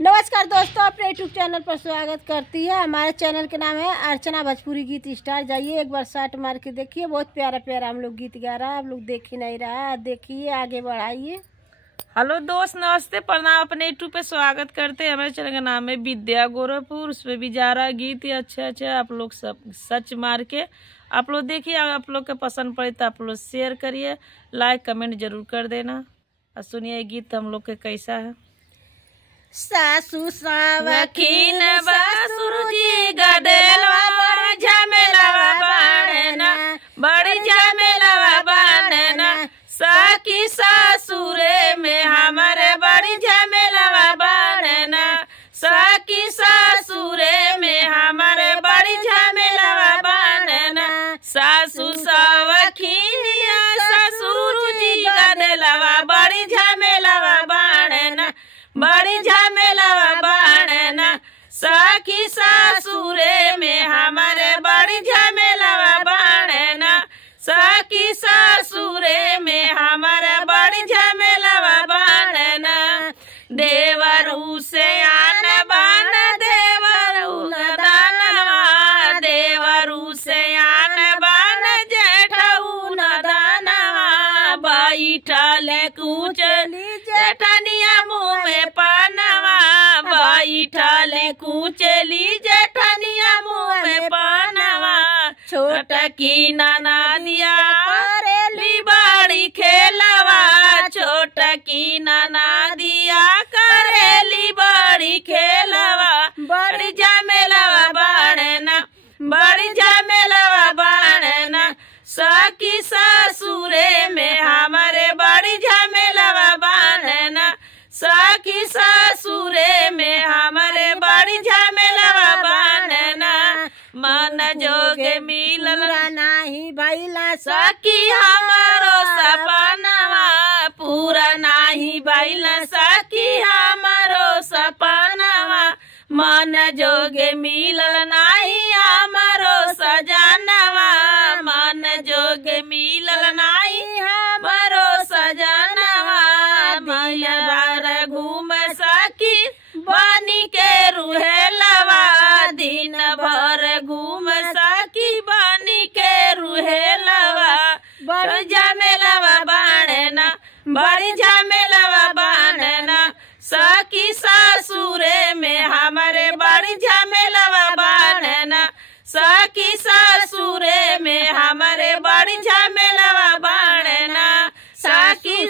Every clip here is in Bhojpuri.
नमस्कार दोस्तों, अपने यूट्यूब चैनल पर स्वागत करती है। हमारे चैनल के नाम है अर्चना भोजपुरी गीत स्टार। जाइए एक बार सर्च मार के देखिए, बहुत प्यारा प्यारा हम लोग गीत गा रहा है। आप लोग देख ही नहीं रहा है, देखिए आगे बढ़ाइए। हेलो दोस्त, नमस्ते, प्रणाम। अपने यूट्यूब पे स्वागत करते हैं। हमारे चैनल का नाम है विद्या गोरखपुर। उसमें भी जा रहा है गीत अच्छे अच्छे। आप लोग सब सर्च मार के आप लोग देखिए। आप लोग के पसंद पड़े तो आप लोग शेयर करिए, लाइक कमेंट जरूर कर देना। और सुनिए गीत हम लोग के कैसा है। सासू सावकीन ससुर जी गदेलवा बड़ी झमेलावा बाणना, बड़ी झमेलावा बाणना। सखी ससुरे में हमारे बड़ी झमेलावा बाणना। सखी ससुरे में हमारे बड़ी झमेलावा बाणना। सासू सावकीन ससुर जी गदेलवा बड़ी झमेलावा बाणना, बड़ी झमेलावा बाणना। सखी ससुरे में हमारे बड़ी झमेलावा बाणना। सखी ससुरे में हमारे बड़ी झमेलावा बाणना। देवरू से आन बान देवरू नदानवा, देवरू से आन बान जेठऊ नदानवा। बैठल कुचली जेठनिया मुँह में पानवा, बैठल कुचली जेठनिया मुँह में पानवा। छोटकी ननदिया करेली बड़ी खेलवा, छोटकी ननदिया करेली बड़ी खेलवा। बड़ी झमेलावा बाणना, बड़ी झमेलावा बाणना। सखी ससुरे में हमारे बड़ी झमेलावा बाणना। सखी ससुरे में हमारे बड़ी झमेलावा बाणना। मन जोगे मिलल नाही भैला सखी हमारो सपनवा, पूरा नाही भैला सखी हमारो सपनवा। मन जोगे मिलल नाही हमारो सजनवा, मन जोगे मिलल नाही हमारो सजनवा। मिलबार घूम सखी बनी के रुहेलवा, दिन भर घूम सखी बनी के रुहेलवा। बड़ी झमेलावा बाणना, बड़ी झमेलावा बाणना। सखी ससुरे में हमारे बड़ी झमेलावा बाणना। सखी ससुरे में हमारे बड़ी झमेलावा बाणना। सखी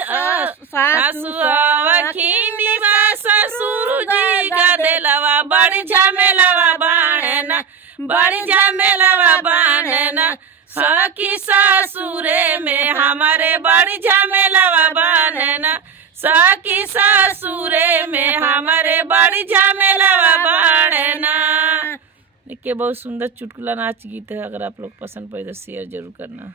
सासुवखीनी ससुर जी गदेलवा बड़ी झमेलावा बाणना, बड़ी झमेलावा बाणना। सखी ससुरे में हमारे बड़ी झमेलावा बाणना। सखी ससुरे में हमारे बड़ी झमेलावा बाणना। देखिए बहुत सुंदर चुटकुला नाच गीत है। अगर आप लोग पसंद पड़े तो शेयर जरूर करना।